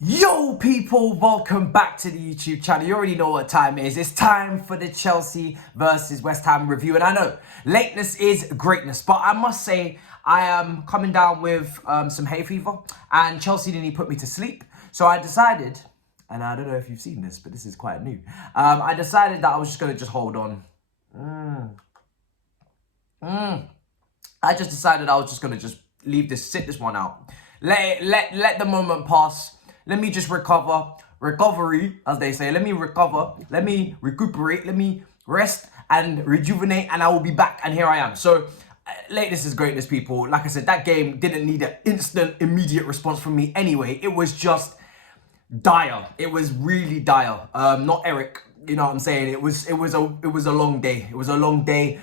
Yo people, welcome back to the YouTube channel. You already know what time it is. It's time for the Chelsea versus West Ham review. And I know, lateness is greatness, but I must say I am coming down with some hay fever and Chelsea nearly put me to sleep. So I decided, and I don't know if you've seen this, but this is quite new. I decided that I was just going to just hold on. I just decided I was just going to just leave this, sit this one out. Let the moment pass. Let me just recovery, as they say. Let me recover, let me recuperate, let me rest and rejuvenate, and I will be back. And here I am. So, lateness is greatness, people. Like I said, that game didn't need an instant, immediate response from me anyway. It was just dire. It was really dire. Not Eric. You know what I'm saying? It was a long day. It was a long day.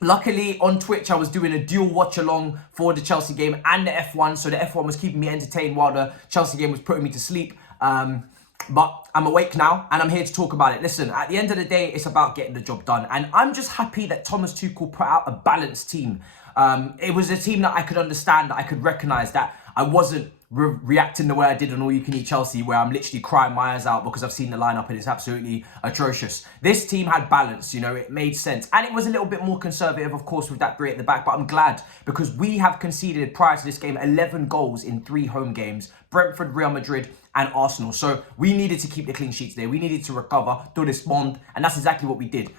Luckily, on Twitch, I was doing a dual watch-along for the Chelsea game and the F1, so the F1 was keeping me entertained while the Chelsea game was putting me to sleep. But I'm awake now, and I'm here to talk about it. Listen, at the end of the day, it's about getting the job done, and I'm just happy that Thomas Tuchel put out a balanced team. It was a team that I could understand, that I could recognise, that I wasn't reacting the way I did on All You Can Eat Chelsea, where I'm literally crying my eyes out because I've seen the lineup and it's absolutely atrocious. This team had balance, you know, it made sense. And it was a little bit more conservative, of course, with that three at the back, but I'm glad because we have conceded prior to this game 11 goals in 3 home games: Brentford, Real Madrid and Arsenal. So we needed to keep the clean sheets there. We needed to recover, to respond, and that's exactly what we did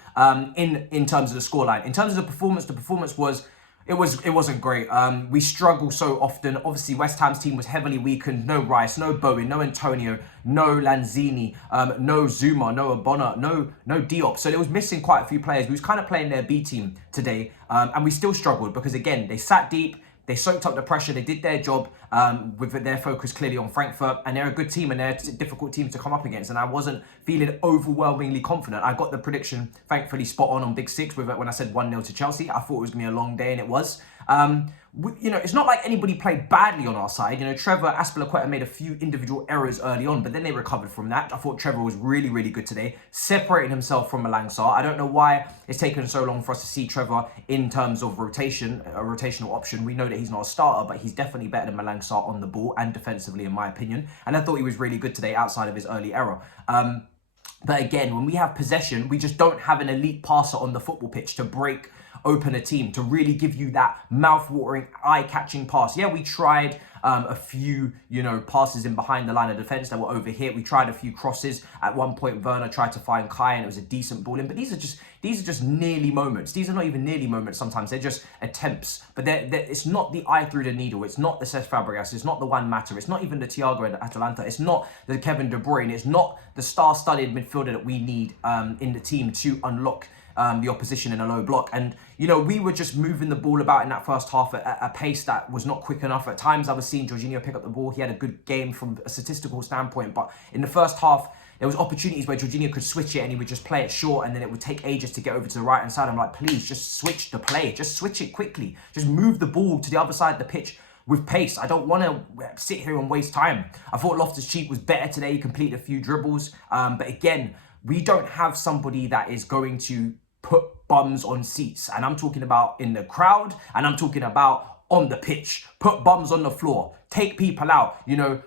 in terms of the scoreline. In terms of the performance was... It wasn't great. We struggle so often. Obviously, West Ham's team was heavily weakened. No Rice, no Bowen, no Antonio, no Lanzini, no Zuma, no Abona, no Diop. So they was missing quite a few players. We was kind of playing their B team today, and we still struggled because, again, they sat deep. They soaked up the pressure. They did their job with their focus clearly on Frankfurt. And they're a good team and they're a difficult team to come up against. And I wasn't feeling overwhelmingly confident. I got the prediction, thankfully, spot on Big Six with it when I said 1-0 to Chelsea. I thought it was going to be a long day, and it was. You know, it's not like anybody played badly on our side. You know, Trevor Azpilicueta made a few individual errors early on, but then they recovered from that. I thought Trevor was really, really good today, separating himself from Malang Sarr. I don't know why it's taken so long for us to see Trevor in terms of rotation, a rotational option. We know that he's not a starter, but he's definitely better than Malang Sarr on the ball and defensively, in my opinion. And I thought he was really good today outside of his early error. But again, when we have possession, we just don't have an elite passer on the football pitch to break open a team, to really give you that mouth-watering, eye-catching pass. Yeah, we tried a few, you know, passes in behind the line of defence that were overhit. We tried a few crosses. At one point, Werner tried to find Kai, and it was a decent ball in. But these are just nearly moments. These are not even nearly moments sometimes. They're just attempts. But it's not the eye through the needle. It's not the Cesc Fabregas. It's not the Juan Mata. It's not even the Thiago at Atalanta. It's not the Kevin De Bruyne. It's not the star-studded midfielder that we need in the team to unlock the opposition in a low block. And, you know, we were just moving the ball about in that first half at a pace that was not quick enough. At times I was seeing Jorginho pick up the ball. He had a good game from a statistical standpoint, but in the first half, there was opportunities where Jorginho could switch it and he would just play it short, and then it would take ages to get over to the right-hand side. I'm like, please, just switch the play. Just switch it quickly. Just move the ball to the other side of the pitch with pace. I don't want to sit here and waste time. I thought Loftus-Cheek was better today. He completed a few dribbles. But again, we don't have somebody that is going to put bums on seats. And I'm talking about in the crowd, and I'm talking about on the pitch. Put bums on the floor. Take people out, you know,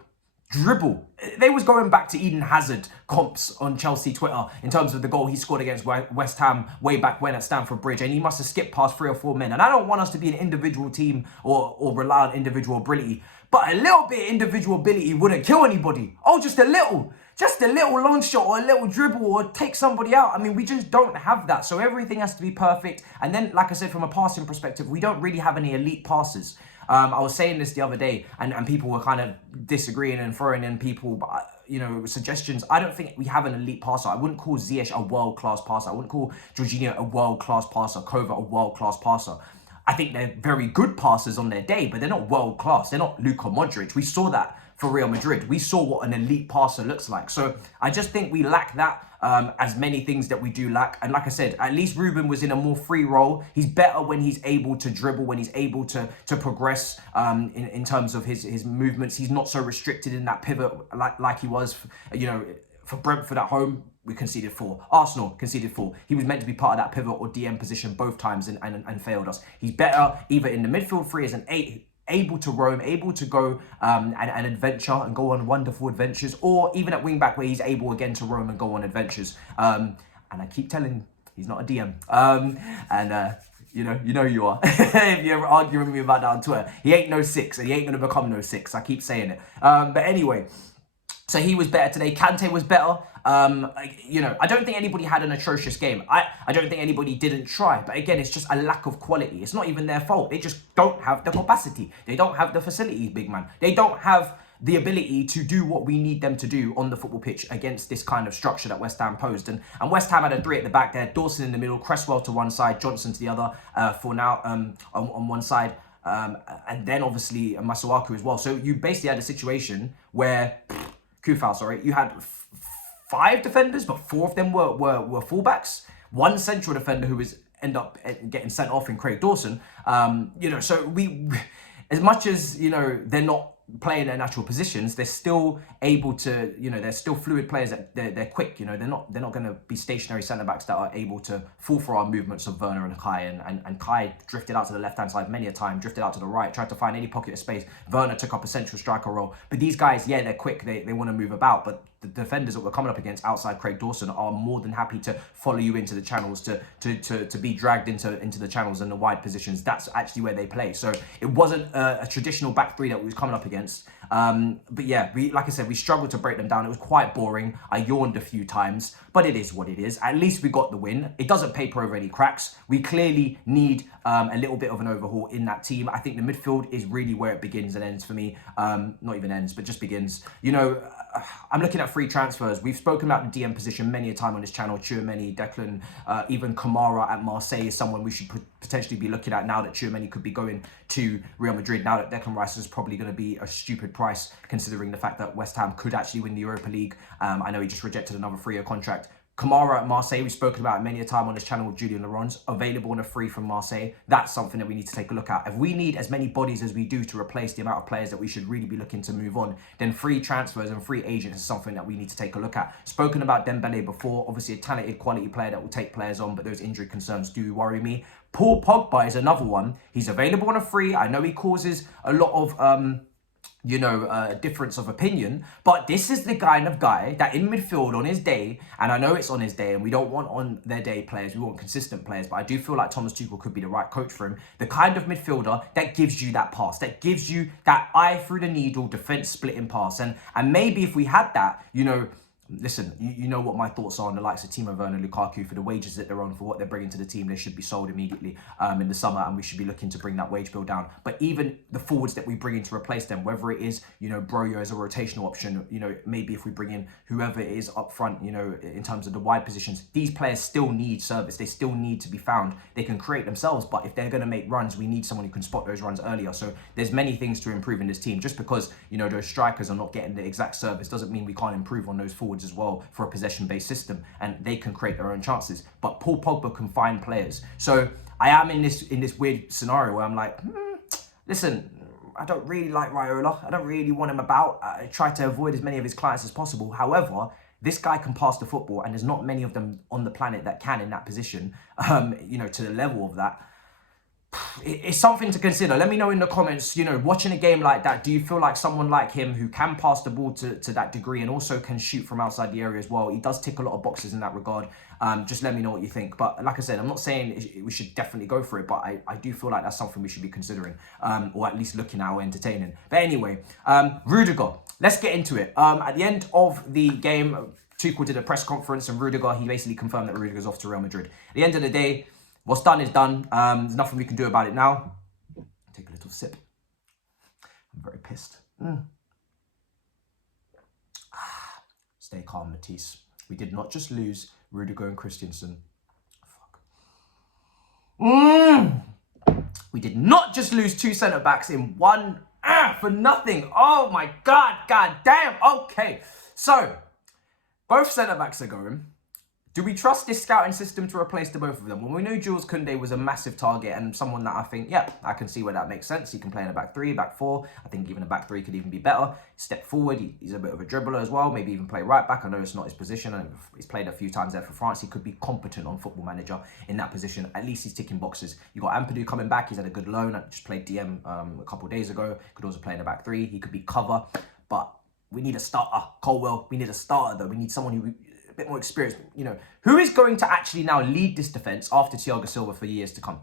dribble. They was going back to Eden Hazard comps on Chelsea Twitter in terms of the goal he scored against West Ham way back when at Stamford Bridge, and he must have skipped past 3 or 4 men. And I don't want us to be an individual team or rely on individual ability, but a little bit of individual ability wouldn't kill anybody. Oh, just a little long shot or a little dribble or take somebody out. I mean, we just don't have that. So everything has to be perfect. And then, like I said, from a passing perspective, we don't really have any elite passes. I was saying this the other day, and people were kind of disagreeing and throwing in people, you know, suggestions. I don't think we have an elite passer. I wouldn't call Ziyech a world-class passer. I wouldn't call Jorginho a world-class passer, Kova a world-class passer. I think they're very good passers on their day, but they're not world-class. They're not Luka Modric. We saw that for Real Madrid. We saw what an elite passer looks like. So I just think we lack that, as many things that we do lack. And like I said, at least Ruben was in a more free role. He's better when he's able to dribble, when he's able to progress in terms of his movements. He's not so restricted in that pivot like he was, you know, for Brentford at home. We conceded 4. Arsenal conceded 4. He was meant to be part of that pivot or DM position both times and failed us. He's better either in the midfield 3 as an 8 able to roam, able to go and adventure and go on wonderful adventures, or even at wing back where he's able again to roam and go on adventures. And I keep telling he's not a DM. You know who you are. If you're arguing with me about that on Twitter, he ain't no 6, and he ain't gonna become no 6. I keep saying it. But anyway, so he was better today. Kante was better. I don't think anybody had an atrocious game. I don't think anybody didn't try. But again, it's just a lack of quality. It's not even their fault. They just don't have the capacity. They don't have the facilities, big man. They don't have the ability to do what we need them to do on the football pitch against this kind of structure that West Ham posed. And West Ham had a 3 at the back there. Dawson in the middle, Cresswell to one side, Johnson to the other for now on one side. And then obviously Masuaku as well. So you basically had a situation where... Kufal, sorry. You had 5 defenders, but 4 of them were fullbacks. 1 central defender who was end up getting sent off in Craig Dawson. So we, as much as, they're not playing their natural positions, they're still able to, they're still fluid players. That they're quick. They're not going to be stationary centre backs that are able to fall for our movements of Werner and Kai. And Kai drifted out to the left hand side many a time, drifted out to the right, tried to find any pocket of space. Werner took up a central striker role. But these guys, yeah, they're quick. They want to move about. But the defenders that we're coming up against outside Craig Dawson are more than happy to follow you into the channels, to be dragged into the channels and the wide positions. That's actually where they play. So it wasn't a traditional back 3 that we was coming up against. But yeah, like I said, we struggled to break them down. It was quite boring. I yawned a few times, but it is what it is. At least we got the win. It doesn't paper over any cracks. We clearly need a little bit of an overhaul in that team. I think the midfield is really where it begins and ends for me. Not even ends, but just begins. I'm looking at free transfers. We've spoken about the DM position many a time on this channel. Tchouameni, Declan, even Kamara at Marseille is someone we should potentially be looking at now that Tchouameni could be going to Real Madrid. Now that Declan Rice is probably going to be a stupid price considering the fact that West Ham could actually win the Europa League. I know he just rejected another 3-year contract. Kamara at Marseille, we've spoken about it many a time on this channel with Julian Laurens, available on a free from Marseille. That's something that we need to take a look at. If we need as many bodies as we do to replace the amount of players that we should really be looking to move on, then free transfers and free agents is something that we need to take a look at. Spoken about Dembele before, obviously a talented quality player that will take players on, but those injury concerns do worry me. Paul Pogba is another one. He's available on a free. I know he causes a lot of... difference of opinion, but this is the kind of guy that in midfield on his day, and I know it's on his day, and we don't want on their day players, we want consistent players, but I do feel like Thomas Tuchel could be the right coach for him. The kind of midfielder that gives you that pass, that gives you that eye through the needle defense splitting pass, and maybe if we had that, listen, you know what my thoughts are on the likes of Timo Werner, Lukaku. For the wages that they're on, for what they're bringing to the team, they should be sold immediately in the summer, and we should be looking to bring that wage bill down. But even the forwards that we bring in to replace them, whether it is, Broyo as a rotational option, maybe if we bring in whoever it is up front, in terms of the wide positions, these players still need service. They still need to be found. They can create themselves, but if they're going to make runs, we need someone who can spot those runs earlier. So there's many things to improve in this team. Just because, those strikers are not getting the exact service doesn't mean we can't improve on those forwards as well for a possession-based system, and they can create their own chances. But Paul Pogba can find players. So I am in this weird scenario where I'm like, listen, I don't really like Raiola. I don't really want him about. I try to avoid as many of his clients as possible. However, this guy can pass the football, and there's not many of them on the planet that can in that position, to the level of that. It's something to consider. Let me know in the comments, watching a game like that, do you feel like someone like him who can pass the ball to that degree and also can shoot from outside the area as well? He does tick a lot of boxes in that regard. Just let me know what you think. But like I said, I'm not saying we should definitely go for it, but I do feel like that's something we should be considering, or at least looking at or entertaining. But anyway, Rudiger, let's get into it. At the end of the game, Tuchel did a press conference, and Rudiger, he basically confirmed that Rudiger's off to Real Madrid. At the end of the day, what's done is done. There's nothing we can do about it now. Take a little sip. I'm very pissed. Stay calm, Matisse. We did not just lose Rudiger and Christensen. We did not just lose 2 centre-backs in one for nothing. Oh my God, God damn. Okay, so both centre-backs are going. Do we trust this scouting system to replace the both of them? Well, we know Jules Koundé was a massive target and someone that I think, yeah, I can see where that makes sense. He can play in a back three, back four. I think even a back three could even be better. Step forward, he's a bit of a dribbler as well. Maybe even play right back. I know it's not his position, and he's played a few times there for France. He could be competent on Football Manager in that position. At least he's ticking boxes. You got Ampadu coming back. He's had a good loan. I just played DM a couple of days ago. Could also play in a back three. He could be cover, but we need a starter. Colwell, we need a starter though. We need someone who a bit more experienced. You know, who is going to actually now lead this defense after Thiago Silva for years to come?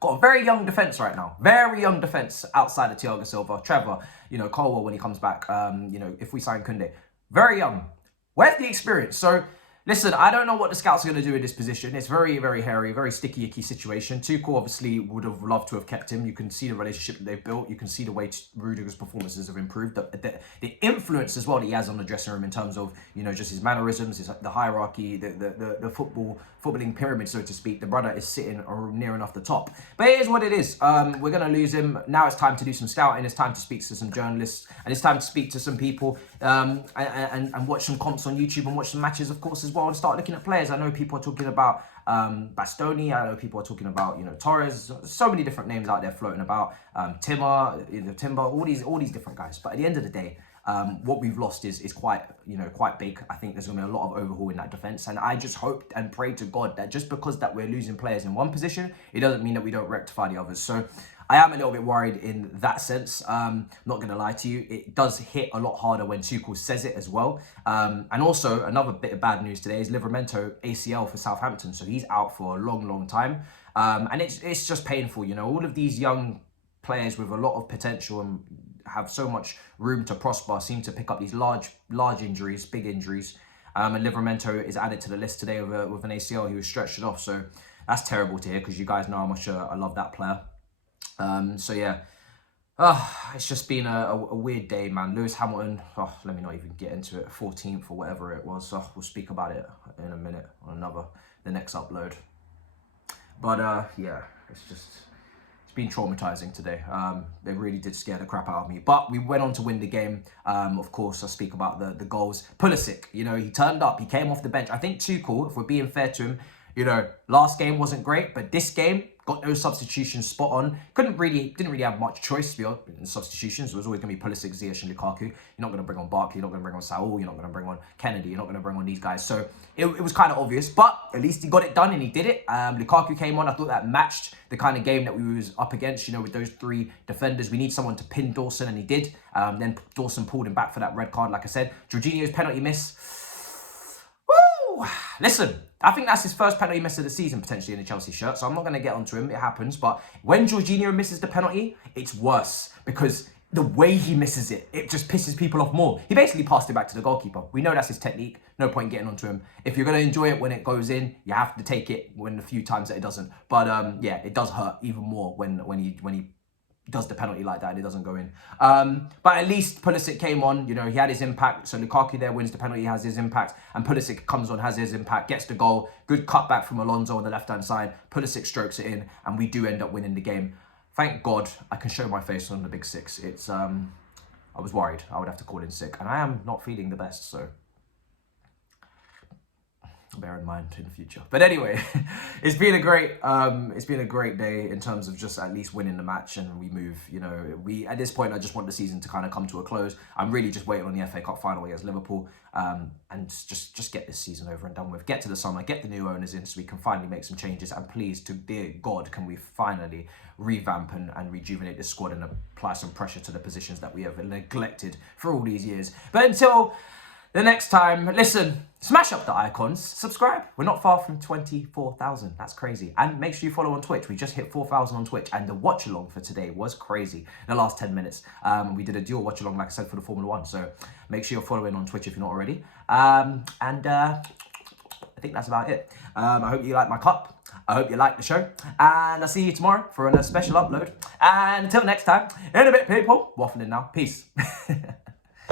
Got a very young defense right now. Very young defense outside of Thiago Silva. Trevor, you know, Colwell when he comes back. You know, if we sign Koundé, very young. Where's the experience? So listen, I don't know what the scouts are going to do in this position. It's very, very hairy, very sticky, icky situation. Tuchel obviously would have loved to have kept him. You can see the relationship that they've built. You can see the way Rudiger's performances have improved. The influence as well that he has on the dressing room in terms of, you know, just his mannerisms, the hierarchy, the footballing pyramid, so to speak. The brother is sitting near enough the top. But it is what it is. We're going to lose him. Now it's time to do some scouting. It's time to speak to some journalists. And it's time to speak to some people and watch some comps on YouTube and watch some matches, of course, as well, and start looking at players. I know people are talking about Bastoni. I know people are talking about, you know, Torres. So many different names out there floating about. Timber, all these different guys. But at the end of the day, what we've lost is quite, you know, quite big. I think there's going to be a lot of overhaul in that defense, and I just hope and pray to God that just because that we're losing players in one position, it doesn't mean that we don't rectify the others. So I am a little bit worried in that sense. Not going to lie to you, it does hit a lot harder when Tuchel says it as well. And also another bit of bad news today is Livramento ACL for Southampton, so he's out for a long time. And it's just painful, you know. All of these young players with a lot of potential and have so much room to prosper seem to pick up these large injuries, big injuries. And Livramento is added to the list today with an ACL. He was stretched it off, so that's terrible to hear because you guys know how much I love that player. So yeah, it's just been a weird day, man. Lewis Hamilton, let me not even get into it. 14th or whatever it was. We'll speak about it in a minute on the next upload. But yeah, it's been traumatizing today. They really did scare the crap out of me. But we went on to win the game. Of course, I speak about the goals. Pulisic, you know, he turned up. He came off the bench. I think Tuchel, if we're being fair to him, you know, last game wasn't great, but this game got those substitutions spot on. Didn't really have much choice to be honest in substitutions. It was always going to be Pulisic, Ziyech, and Lukaku. You're not going to bring on Barkley. You're not going to bring on Saul. You're not going to bring on Kennedy. You're not going to bring on these guys. So it was kind of obvious, but at least he got it done and he did it. Lukaku came on. I thought that matched the kind of game that we was up against. You know, with those three defenders, we need someone to pin Dawson, and he did. Then Dawson pulled him back for that red card, like I said. Jorginho's penalty miss. Woo! Listen, I think that's his first penalty miss of the season, potentially, in a Chelsea shirt, so I'm not going to get onto him. It happens. But when Jorginho misses the penalty, it's worse because the way he misses it, it just pisses people off more. He basically passed it back to the goalkeeper. We know that's his technique. No point getting onto him. If you're going to enjoy it when it goes in, you have to take it when a few times that it doesn't. But yeah, it does hurt even more when he does the penalty like that and it doesn't go in. But at least Pulisic came on, you know, he had his impact. So Lukaku there wins the penalty, has his impact, and Pulisic comes on, has his impact, gets the goal. Good cutback from Alonso on the left-hand side. Pulisic strokes it in, and we do end up winning the game. Thank God I can show my face on the big six. It's I was worried I would have to call in sick, and I am not feeling the best, so bear in mind in the future. But anyway, it's been a great day in terms of just at least winning the match, and we move, you know, at this point I just want the season to kind of come to a close. I'm really just waiting on the FA Cup final against Liverpool, and just get this season over and done with, get to the summer, get the new owners in so we can finally make some changes, and please, to dear God, can we finally revamp and rejuvenate this squad and apply some pressure to the positions that we have neglected for all these years. But until the next time, listen, smash up the icons, subscribe. We're not far from 24,000. That's crazy. And make sure you follow on Twitch. We just hit 4,000 on Twitch, and the watch along for today was crazy in the last 10 minutes. We did a dual watch along, like I said, for the Formula 1. So make sure you're following on Twitch if you're not already. I think that's about it. I hope you like my cup. I hope you like the show. And I'll see you tomorrow for a special upload. And until next time, in a bit, people. Waffling now. Peace.